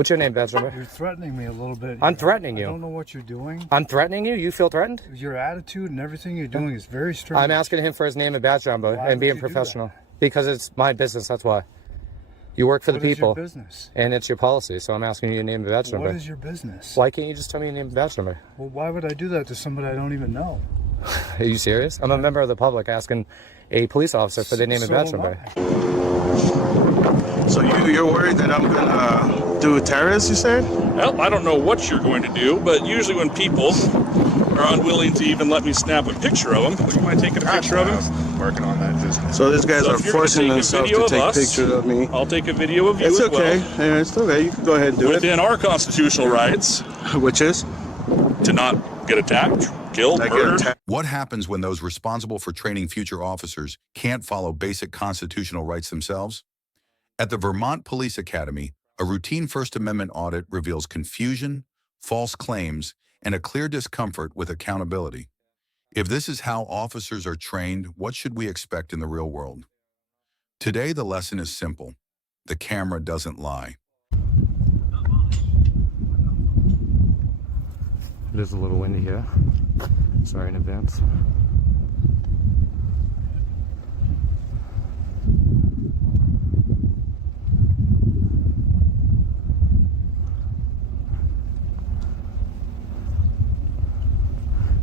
What's your name, badge number? You're threatening me a little bit. I'm threatening you. I don't know what you're doing. I'm threatening you? You feel threatened? Your attitude and everything you're doing is very strange. I'm asking him for his name and badge number Why and would being you do professional. that? Because it's my business, that's why. You work for the people. What is your business? And it's your policy, so I'm asking you your name and badge number. What is your business? Why can't you just tell me your name and badge number? Well, why would I do that to somebody I don't even know? Are you serious? I'm a member of the public asking a police officer for their name and badge number. So you're worried that I'm gonna do a terrorist, you said? Well, I don't know what you're going to do, but usually when people are unwilling to even let me snap a picture of them, would you mind taking a picture of him? Working on that business. So these guys So are if you're gonna forcing take a themselves video to of take us, pictures of me. I'll take a video of you It's as okay. well. Yeah, it's okay. You can go ahead and do Within our constitutional rights it. Which is? to not get attacked, killed, Like get murdered. attacked. What happens when those responsible for training future officers can't follow basic constitutional rights themselves? At the Vermont Police Academy, a routine First Amendment audit reveals confusion, false claims, and a clear discomfort with accountability. If this is how officers are trained, what should we expect in the real world? Today, the lesson is simple. The camera doesn't lie. It is a little windy here. Sorry in advance.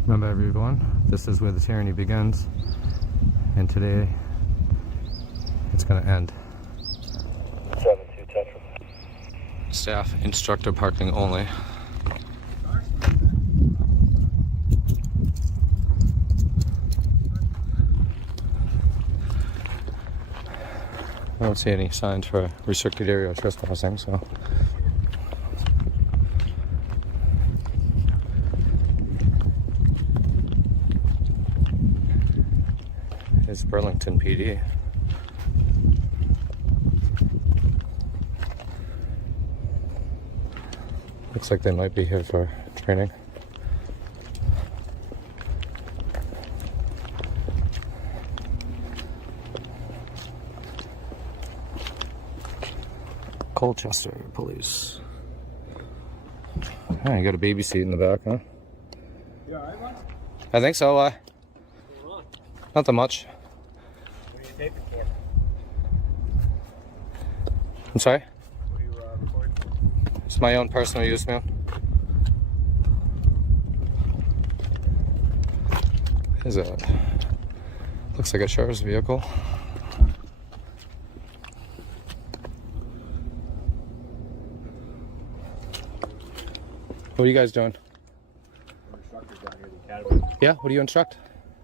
Remember everyone, this is where the tyranny begins, and today it's going to end. 7-2 Tetra. Staff instructor parking only. I don't see any signs for restricted area or trespassing, so. It's Burlington PD. Looks like they might be here for training. Colchester Police. Oh, you got a baby seat in the back, huh? You alright, man? I think so. What's going on? Nothing much. What are you taping for? I'm sorry? What are you recording for? It's my own personal use, man. Is a looks like a sheriff's vehicle. What are you guys doing? We're instructors down here at the academy. Yeah, what do you instruct?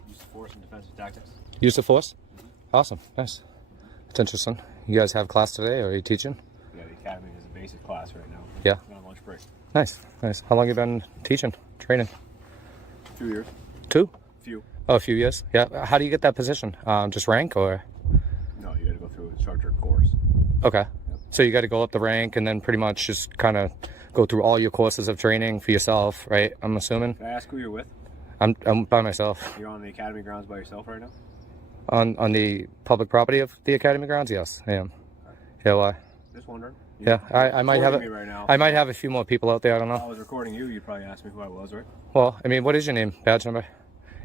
Use of force and defensive tactics. Use of force? Awesome, nice. That's interesting. You guys have class today, or are you teaching? Yeah, the academy is a basic class right now. Yeah. We're on lunch break. Nice, nice. How long have you been teaching, training? 2 years. 2? Few. Oh, a few years. Yeah. How do you get that position? Just rank, or? No, you got to go through an instructor course. Okay. So you got to go up the rank and then pretty much just kind of go through all your courses of training for yourself, right? I'm assuming. Can I ask who you're with? I'm by myself. You're on the academy grounds by yourself right now? On the public property of the academy grounds, yes, I am. Yeah, why? Just wondering. Yeah, I might have me right now. I might have a few more people out there. I don't If I know. was recording you, you'd probably ask me who I was, right? Well, I mean, what is your name, badge number?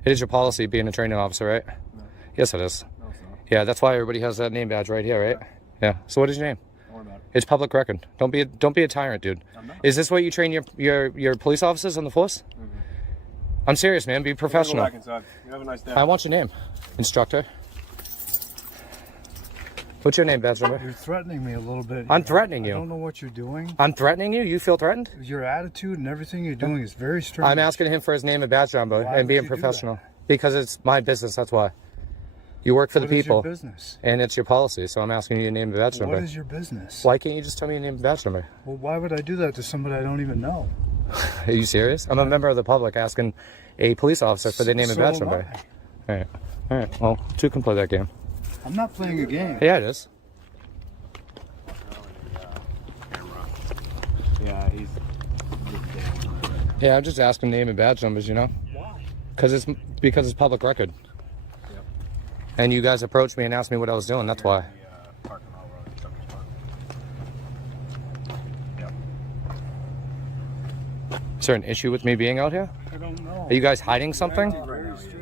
It is your policy being a training officer, right? No. Yes, it is. No, it's not. Yeah, that's why everybody has that name badge right here, right? Yeah. So what is your name? Don't worry about it. It's public record. Don't be a tyrant, dude. I'm not. Is this what you train your police officers on the force? Mm-hmm. I'm serious, man. Be professional. Go back inside. You have a nice day. I want your name, instructor. What's your name, badge number? You're threatening me a little bit. I'm threatening you. I don't know what you're doing. I'm threatening you? You feel threatened? Your attitude and everything you're doing is very strange. I'm asking him for his name and badge number Why and would being you do professional. that? Because it's my business, that's why. You work for What the is your people. business? And it's your policy, so I'm asking you your name and badge number. What is your business? Why can't you just tell me your name and badge number? Well, why would I do that to somebody I don't even know? Are you serious? I'm a member of the public asking a police officer for their name and So badge am number. I. Alright. Alright. Well, two can play that game. I'm not playing a game. Yeah, it is. Yeah, he's. Yeah, I'm just asking name and badge numbers, you know? Why? Because it's public record. Yep. And you guys approached me and asked me what I was doing, that's why. Parking lot road, instructor's park. Yep. there an issue with me being out here? I don't know. Are you guys hiding something?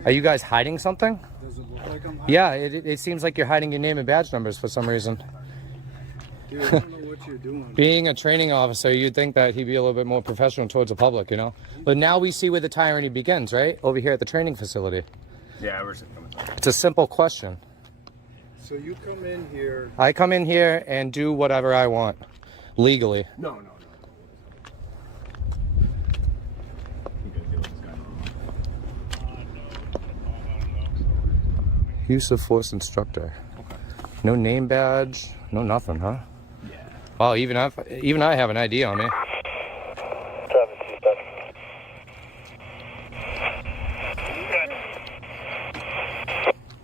Are you guys hiding something? Does it look like I'm Yeah, it seems like you're hiding your name and badge numbers for some reason. Dude, I don't know what you're doing. Being a training officer, you'd think that he'd be a little bit more professional towards the public, you know? But now we see where the tyranny begins, right? Over here at the training facility. Yeah, we're sitting on the top. It's a simple question. So you come in here. I come in here and do whatever I want, legally. No. You gotta deal with this guy. Use of force instructor. No name badge, no nothing, huh? Yeah. Wow, even I have an ID on me.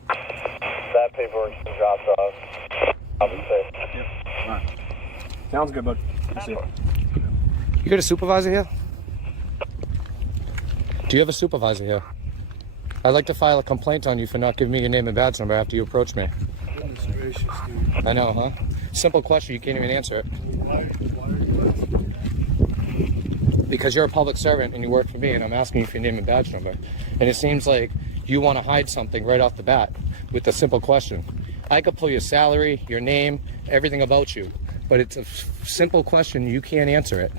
That paperwork's been dropped off. I'll be safe. Yep. All right. Sounds good, bud. That's it. You got a supervisor here? Do you have a supervisor here? I'd like to file a complaint on you for not giving me your name and badge number after you approached me. Goodness gracious, dude. I know, huh? Simple question, you can't even answer it. Why are you asking that? Because you're a public servant and you work for me and I'm asking you for your name and badge number. And it seems like you want to hide something right off the bat with a simple question. I could pull your salary, your name, everything about you. But it's a simple question, you can't answer it.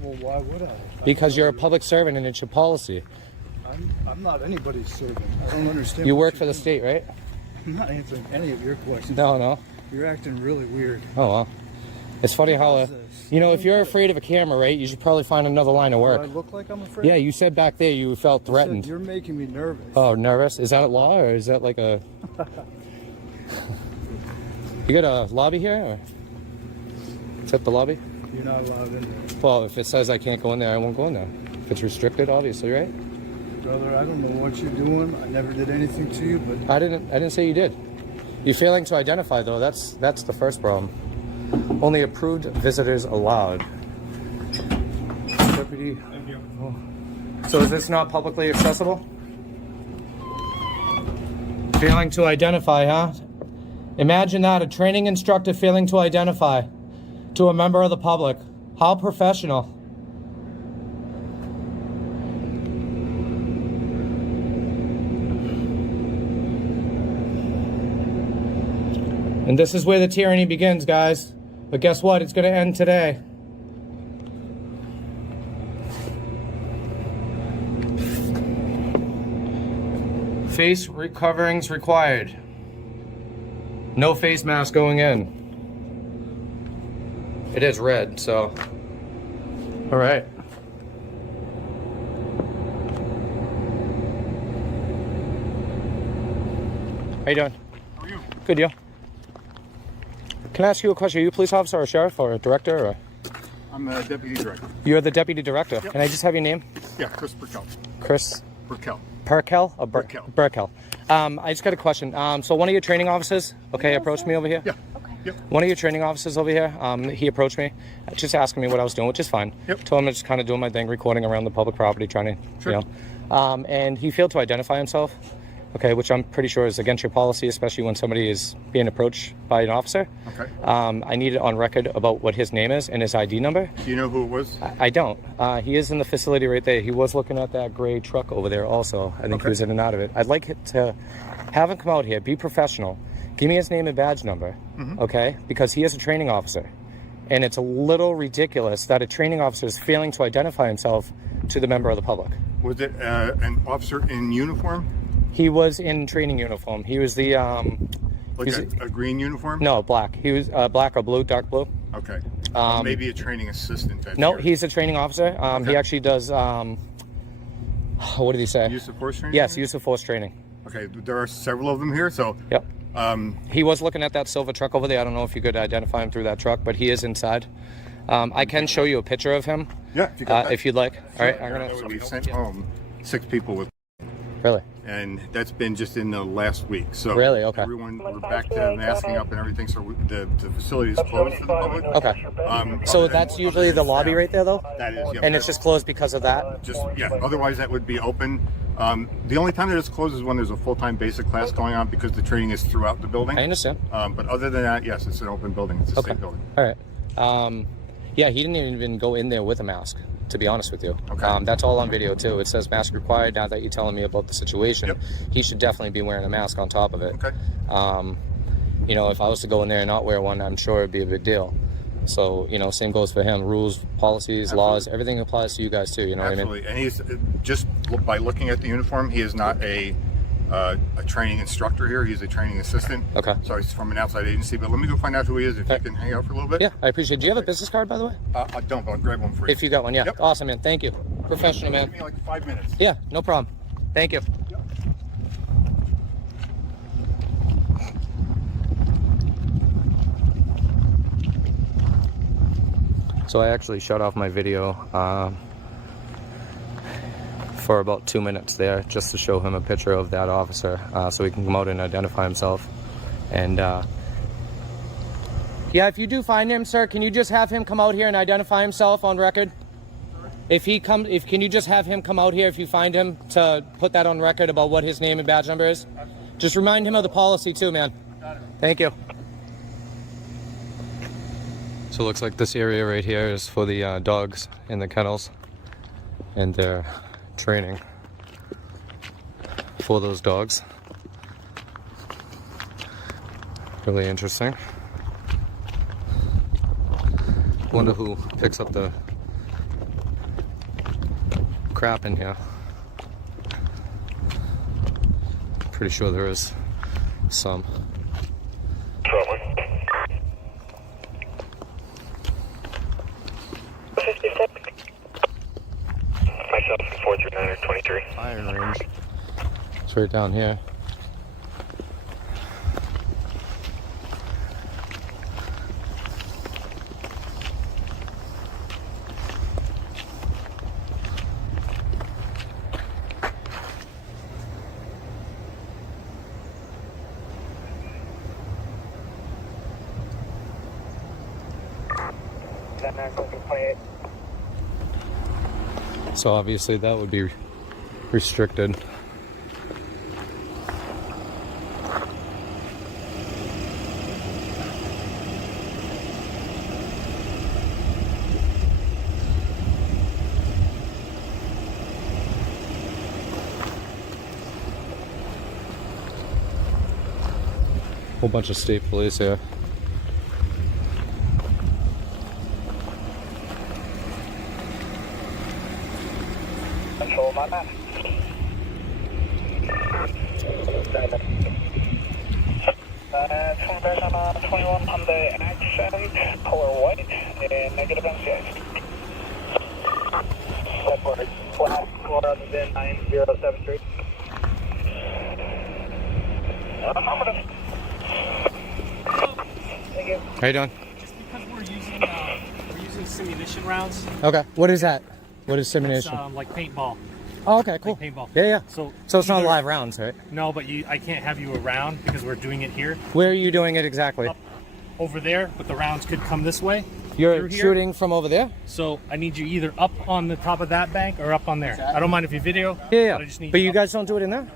Well, why would I? Because you're a public servant and it's your policy. I'm not anybody's servant. I don't understand. You what work you're for the doing. state, right? I'm not answering any of your questions. No. You're acting really weird. Oh, well. It's funny how, you know, if you're afraid of a camera, right, you should probably find another line of Do I work. look like I'm afraid? Yeah, you said back there you felt I said, threatened. you're making me nervous. Oh, nervous? Is that a law or is that like a... You got a lobby here? Or... Is that the lobby? You're not allowed in there. Well, if it says I can't go in there, I won't go in there. If it's restricted, obviously, right? Brother, I don't know what you're doing. I never did anything to you, but I didn't say you did. You're failing to identify, though. That's the first problem. Only approved visitors allowed. Deputy. Thank you. Oh. So is this not publicly accessible? Failing to identify, huh? Imagine that, a training instructor failing to identify to a member of the public. How professional. And this is where the tyranny begins, guys. But guess what? It's going to end today. Face coverings required. No face mask going in. It is red, so. All right. How you doing? How are you? Good, yeah. Can I ask you a question? Are you a police officer or a sheriff or a director? Or? I'm the deputy director. You're the deputy director. Yep. Can I just have your name? Yeah, Chris Burkell. Chris Burkell. Perkel? Or Burkell. Burkell. I just got a question. So one of your training officers, okay, approached me over here. Yeah. Yep. One of your training officers over here, he approached me, just asking me what I was doing, which is fine. Yep. Told him I'm just kind of doing my thing, recording around the public property, trying to, Sure. you know. And he failed to identify himself, okay, which I'm pretty sure is against your policy, especially when somebody is being approached by an officer. Okay. I need it on record about what his name is and his ID number. Do you know who it was? I don't. He is in the facility right there. He was looking at that gray truck over there also. I think Okay. he was in and out of it. I'd like to have him come out here, be professional, give me his name and badge number, okay? Because he is a training officer. And it's a little ridiculous that a training officer is failing to identify himself to the member of the public. Was it an officer in uniform? He was in training uniform. He was the, Like he's- a green uniform? no, black. He was black or blue, dark blue. Okay. Maybe a training assistant. That's No, yours. he's a training officer. He Okay. actually does, what did he say? Use of force training? Yes, use of force training. Okay, there are several of them here, so Yep. um, He was looking at that silver truck over there. I don't know if you could identify him through that truck, but he is inside. I can show you a picture of him yeah, if you got that. if you'd like. All right, I'm So gonna. we've sent home 6 people with, Really? and that's been just in the last week. So Really? Okay. everyone, we're back to masking up and everything. So the facility is closed for the public. Okay. other So than- that's usually the lobby right there, though, That is, yeah. and it's just closed because of that. just yeah. Otherwise, that would be open. The only time that it's closed is when there's a full-time basic class going on because the training is throughout the building. I understand. But other than that, yes, it's an open building. It's a Okay. state building. All right. Yeah, he didn't even go in there with a mask to be honest with you. Okay. That's all on video too. It says mask required. Now that you're telling me about the situation, Yep. he should definitely be wearing a mask on top of it. Okay. You know, if I was to go in there and not wear one, I'm sure it'd be a big deal. So, you know, same goes for him. Rules, policies, laws, everything applies to you guys too. You know Absolutely. what I mean? And he's just by looking at the uniform, he is not a training instructor here. He's a training assistant. Okay. So he's from an outside agency. But let me go find out who he is. If you can hang out for a little bit. Yeah, I appreciate it. Do you have a business card, by the way? I don't, but I'll grab one for you. If you got one, yeah. Yep. Awesome, man. Thank you. Professional, man. Give me like 5 minutes. Yeah, no problem. Thank you. So I actually shut off my video for about 2 minutes there, just to show him a picture of that officer, so he can come out and identify himself. And yeah, if you do find him, sir, can you just have him come out here and identify himself on record? Can you just have him come out here if you find him, to put that on record about what his name and badge number is? Just remind him of the policy too, man. Thank you. So it looks like this area right here is for the dogs in the kennels and their training for those dogs. Really interesting. Wonder who picks up the crap in here. Pretty sure there is some. Myself, 43923. Iron range. It's right down here. So obviously that would be restricted. Whole bunch of state police here. Control my map. 21 Hyundai Accent, color white, and negative NCA. Step forward. Flat 49073. Affirmative. Thank you. How you doing? Just because we're using simulation rounds. Okay. What is that? What is It's simulation? like paintball. Oh, okay, cool. Like paintball. Yeah, yeah. So it's not either- live rounds, right? No, but I can't have you around because we're doing it here. Where are you doing it exactly? Up over there, but the rounds could come this way. You're through here. shooting from over there? So I need you either up on the top of that bank or up on there. I don't mind if you video. Yeah, But I just yeah. need But you up. guys don't do it in there?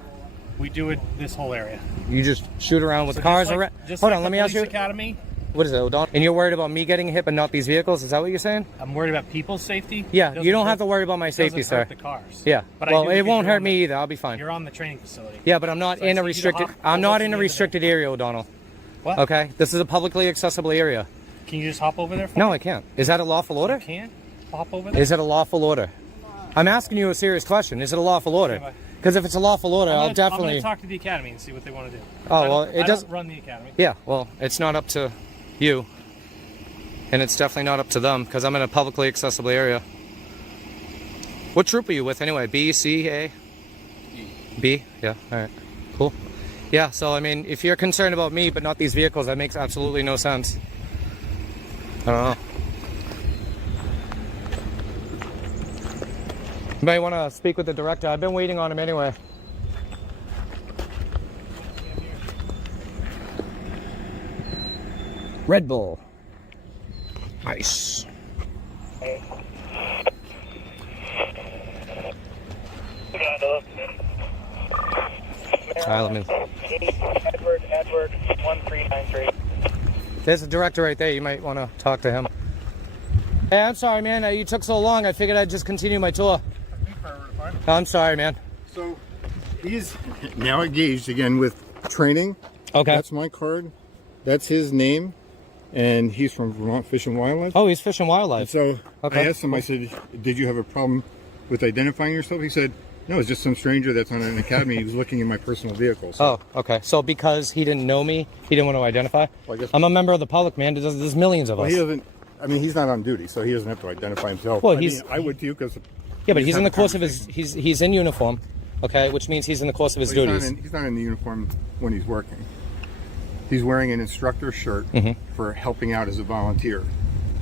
We do it this whole area. You just shoot around with So cars just like, around? just Hold like on, the let me ask you. Police Academy. What is it, O'Donnell? And you're worried about me getting hit but not these vehicles? Is that what you're saying? I'm worried about people's safety. Yeah, Doesn't you don't hurt- have to worry about my safety, doesn't hurt sir. the cars. Yeah. But I Well, do it because won't you're hurt on me the- either. I'll be fine. You're on the training facility. Yeah, but I'm not So I in a just need you to restricted. hop I'm over not to in a the other restricted area, O'Donnell. What? Okay, this is a publicly accessible area. Can you just hop over there? For No, me? I can't. Is that a lawful order? You can hop over there. Is it a lawful order? I'm asking you a serious question. Is it a lawful order? Okay, bye. Because if it's a lawful order, I'm I'll gonna definitely. talk to the academy and see what they want to do. Oh, I well, don't- it I doesn't- don't run the academy. Yeah, well, it's not up to you. And it's definitely not up to them because I'm in a publicly accessible area. What troop are you with anyway? B, C, A? B? Yeah, alright. Cool. Yeah, so I mean, if you're concerned about me but not these vehicles, that makes absolutely no sense. I don't know. You might want to speak with the director. I've been waiting on him anyway. Red Bull. Nice. Edward 1393. There's a director right there. You might want to talk to him. Hey, I'm sorry, man. You took so long. I figured I'd just continue my tour. I'm sorry, man. So he's now engaged again with training. Okay. That's my card. That's his name. And he's from Vermont Fish and Wildlife. Oh, he's Fish and Wildlife. So okay. I asked him, I said, did you have a problem with identifying yourself? He said, no, it's just some stranger that's on an academy. He was looking in my personal vehicle. So. Oh, okay. So because he didn't know me, he didn't want to identify? Well, I guess, I'm a member of the public, man. There's millions of us. He doesn't, I mean, he's not on duty, so he doesn't have to identify himself. Well, I would too, because... Yeah, but he's in the course of his, he's in uniform, okay, which means he's in the course of his duties. He's not in the uniform when he's working. He's wearing an instructor shirt for helping out as a volunteer.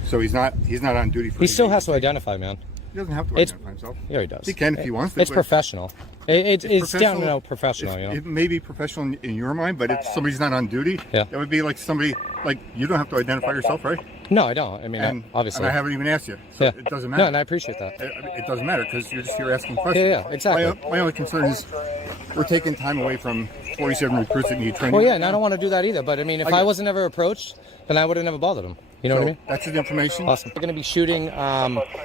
So he's not on duty for... He still has to identify, man. He doesn't have to identify himself. Yeah, he does. He can if he wants to. It's professional. It's down to professional, you know. It may be professional in your mind, but if somebody's not on duty, yeah, that would be like somebody, like, you don't have to identify yourself, right? No, I don't. I mean, obviously. And I haven't even asked you, so it doesn't matter. No, and I appreciate that. It doesn't matter, because you're just here asking questions. Yeah, exactly. My only concern is we're taking time away from 47 recruits that need training. Well, yeah, and I don't want to do that either, but I mean, if I wasn't ever approached, then I would have never bothered him. You know what I mean? That's his information. Awesome. We're going to be shooting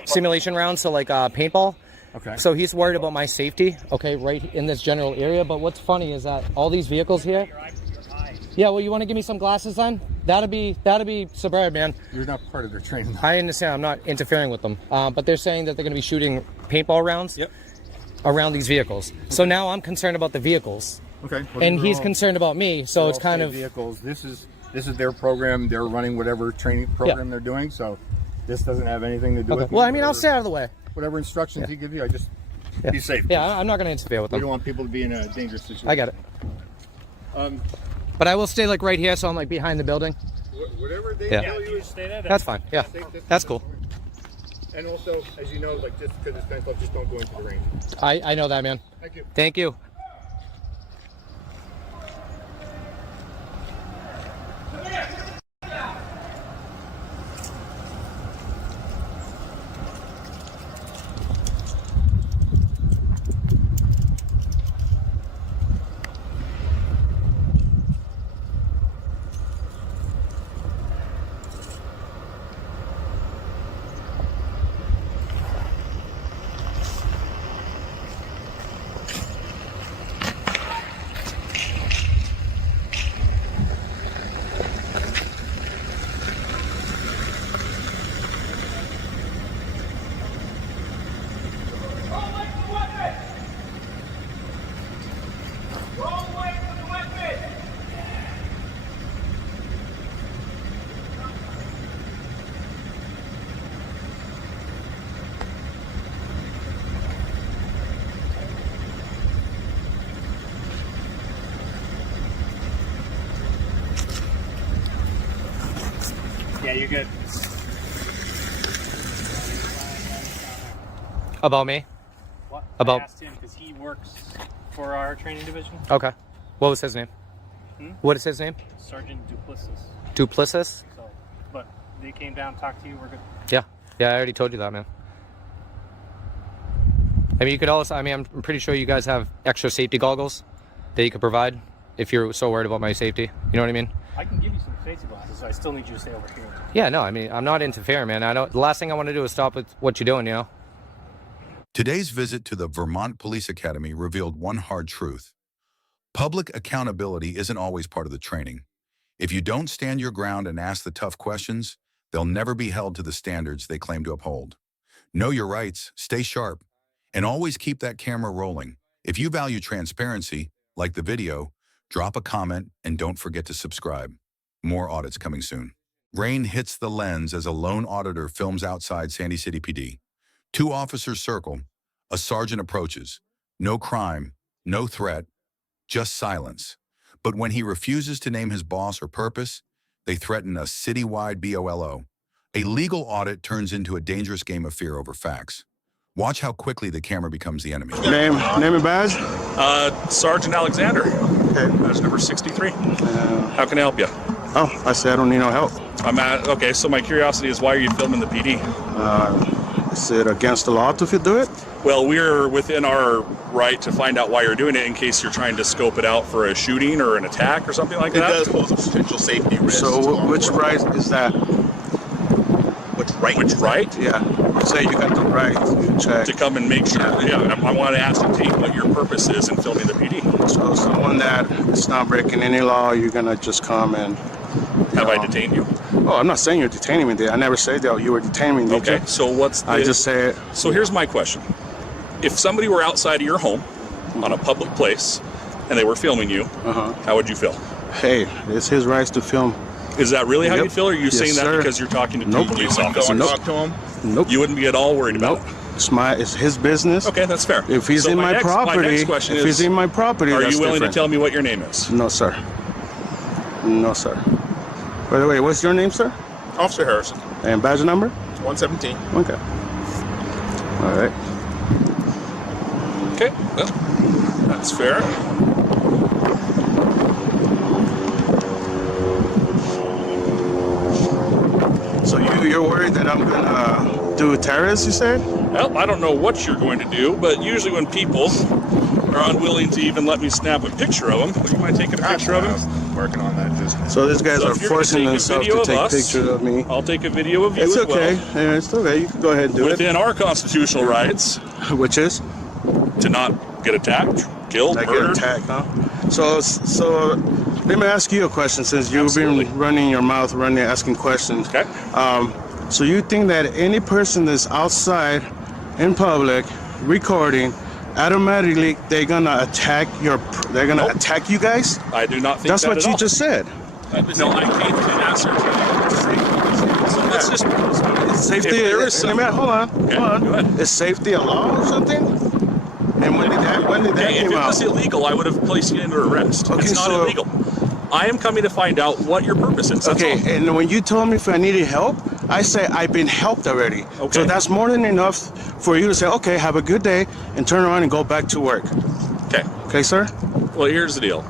simulation rounds, so like paintball. Okay. So he's worried about my safety, okay, right in this general area. But what's funny is that all these vehicles here. Yeah, well, you want to give me some glasses then? That'd be superb, man. You're not part of their training. I understand. I'm not interfering with them. But they're saying that they're going to be shooting paintball rounds around these vehicles. So now I'm concerned about the vehicles. Okay. Well, and he's concerned about me. So it's kind of vehicles. This is their program. They're running whatever training program they're doing. So this doesn't have anything to do with. Well, I mean, I'll stay out of the way. Whatever instructions he gives you, I just be safe. Yeah, I'm not going to interfere with them. We don't want people to be in a dangerous situation. I get it. But I will stay like right here, so I'm like behind the building. Whatever they tell you, stay there. That's fine. Yeah, that's cool. And also, as you know, like just because it's fenced off, just don't go into the range. I know that, man. Thank you. Thank you. Yeah, you're good. About me? What? About- I asked him because he works for our training division. Okay. What was his name? What is his name? Sergeant Duplessis. Duplessis? So, but they came down, talked to you. We're good. Yeah. Yeah, I already told you that, man. I mean, you could also, I'm pretty sure you guys have extra safety goggles that you could provide if you're so worried about my safety. You know what I mean? I can give you some safety glasses, so I still need you to stay over here. Yeah, no, I mean, I'm not interfering, man. I don't, the last thing I want to do is stop with what you're doing, you know? Today's visit to the Vermont Police Academy revealed one hard truth. Public accountability isn't always part of the training. If you don't stand your ground and ask the tough questions, they'll never be held to the standards they claim to uphold. Know your rights, stay sharp, and always keep that camera rolling. If you value transparency, like the video, drop a comment and don't forget to subscribe. More audits coming soon. Rain hits the lens as a lone auditor films outside Sandy City PD. 2 officers circle. A sergeant approaches. No crime, no threat, just silence. But when he refuses to name his boss or purpose, they threaten a citywide BOLO. A legal audit turns into a dangerous game of fear over facts. Watch how quickly the camera becomes the enemy. Name and badge? Sergeant Alexander. Okay. Badge number 63. How can I help you? Oh, I said I don't need no help. Okay, so my curiosity is, why are you filming the PD? Is it against the law to do it? Well, we're within our right to find out why you're doing it in case you're trying to scope it out for a shooting or an attack or something like that. It does pose a potential safety risk. So which right is that? Which right. Which right? Yeah. You say you got the right to check. To come and make sure. Yeah, I want to ascertain what your purpose is in filming the PD. So someone that is not breaking any law, you're gonna just come and. Have I detained you? Oh, I'm not saying you're detaining me. I never said that you were detaining me. Okay. So what's the? I just said. So here's my question: if somebody were outside of your home, on a public place, and they were filming you, how would you feel? Hey, it's his rights to film. Is that really how Yep. you feel, or are you Yes, saying that sir. because you're talking to Nope. two police You officers? wouldn't go Talk to him. Nope. You wouldn't be at all worried about Nope. It's his business. it? Okay, that's fair. If he's So in my My property, next question if he's is, in my property, are that's you willing different. to tell me what your name is? No, sir. No, sir. By the way, what's your name, sir? Officer Harrison, And badge number? 117. Okay. All right. Okay, well, that's fair. So you're worried that I'm gonna do a terrorist? You said? Well, I don't know what you're going to do, but usually when people are unwilling to even let me snap a picture of them, would you mind taking a picture of them? Working on that just now. So these guys So are if you're gonna forcing take a themselves video to of take us, pictures of me. I'll take a video of you It's as okay. well. Yeah, it's okay. You can go ahead and do Within our constitutional rights it. Which is? to not get attacked, killed, I get murdered. attacked, huh? So let me ask you a question since you've Absolutely. been running your mouth, asking questions. Okay. So you think that any person that's outside in public recording, automatically they're gonna attack Nope. attack you guys? I do not think That's that what at you all. just said. No, I came to ascertain. So let's just. Is safety. If there is Hold on. Okay, Hold on. go ahead. Is safety a law or something? And when did that Hey, if came it out? was illegal, I would have placed you under arrest. Okay, It's not so- illegal. I am coming to find out what your purpose is. That's Okay, all. and when you told me if I needed help, I say I've been helped already. Okay. So that's more than enough for you to say, okay, have a good day, and turn around and go back to work. Okay. Okay, sir? Well, here's the deal.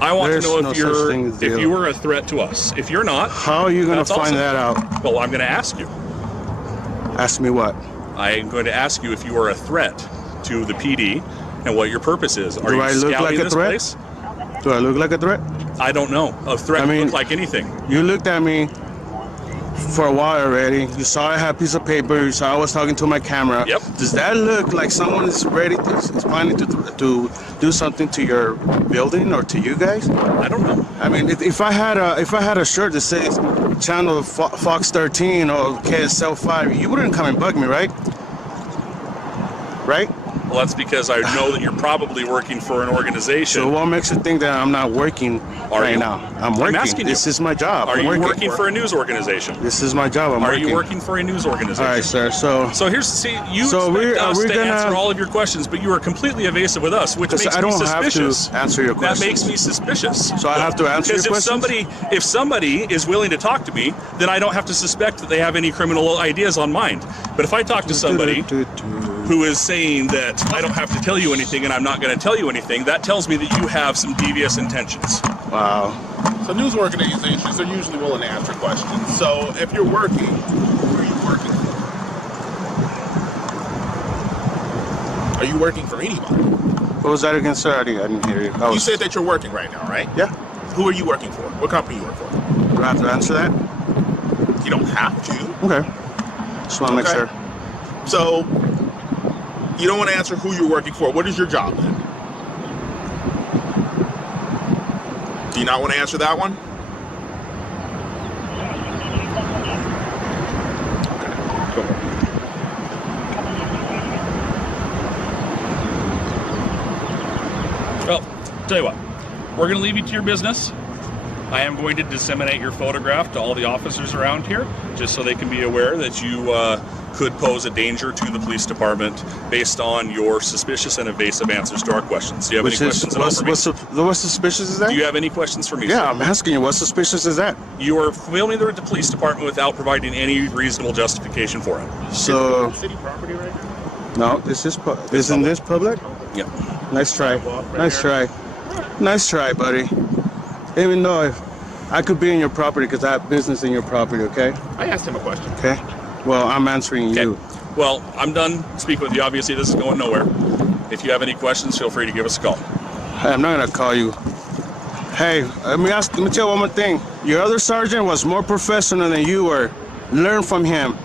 I want There's to know no if such thing as if deal. you were a threat to us. If you're not, How are you going to That's find awesome. that out? well, I'm going to ask you. Ask me what? I am going to ask you if you are a threat to the PD and what your purpose is. Are Do you I look scouting like a this threat? place? Do I look like a threat? I don't know. A threat I can mean- look like anything. You looked at me for a while already. You saw I had a piece of paper. You saw I was talking to my camera. Yep. Does that look like someone is ready to, is planning to do something to your building or to you guys? I don't know. I mean, if I had a shirt that says Channel Fox 13 or KSL 5, you wouldn't come and bug me, right? Right? Well, that's because I know that you're probably working for an organization. So what makes you think that I'm not working right you? now? I'm working. asking you. This is my job. Are I'm you working for a news organization? This is my job. I'm Are working. you working for a news organization? All right, sir. So So here's you So expect us we're to gonna- answer all of your questions, but you are completely evasive with us, which makes I don't me have suspicious. to answer your That questions. makes me suspicious. So I have to answer your Because questions? if somebody is willing to talk to me, then I don't have to suspect that they have any criminal ideas on mind. But if I talk to somebody who is saying that I don't have to tell you anything and I'm not going to tell you anything, that tells me that you have some devious intentions. Wow. So news organizations are usually willing to answer questions. So if you're working, who are you working for? Are you working for anybody? What was that again, sir? I didn't hear you. You said that you're working right now, right? Yeah. Who are you working for? What company you work for? Do I have to answer that? You don't have to. Okay. Just want to make Okay. sure. So you don't want to answer who you're working for. What is your job then? Do you not want to answer that one? Well, tell you what, we're going to leave you to your business. I am going to disseminate your photograph to all the officers around here, just so they can be aware that you could pose a danger to the police department based on your suspicious and evasive answers to our questions. Do you have any questions at all for me? What's suspicious is that? Do you have any questions for me? Yeah, sir? I'm asking you. What suspicious is that? You are filming the police department without providing any reasonable justification for it. So City property right now? no, isn't this public? Yep. Nice try. Nice try. Nice try, buddy. Even though I could be in your property because I have business in your property, okay? I asked him a question. Okay. Well, I'm answering you. Okay. Well, I'm done speaking with you. Obviously, this is going nowhere. If you have any questions, feel free to give us a call. Hey, I'm not gonna call you. Hey, let me tell you one more thing. Your other sergeant was more professional than you were. Learn from him.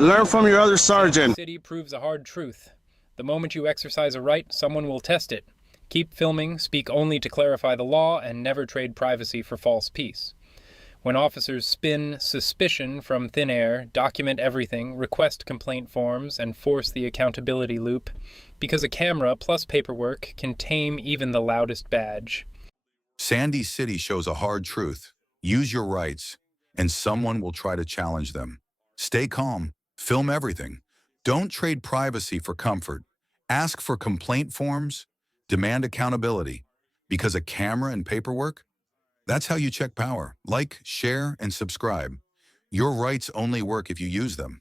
Learn from your other sergeant. City proves a hard truth. The moment you exercise a right, someone will test it. Keep filming, speak only to clarify the law, and never trade privacy for false peace. When officers spin suspicion from thin air, document everything, request complaint forms, and force the accountability loop, because a camera plus paperwork can tame even the loudest badge. Sandy City shows a hard truth. Use your rights, and someone will try to challenge them. Stay calm. Film everything. Don't trade privacy for comfort. Ask for complaint forms. Demand accountability. Because a camera and paperwork? That's how you check power. Like, share, and subscribe. Your rights only work if you use them.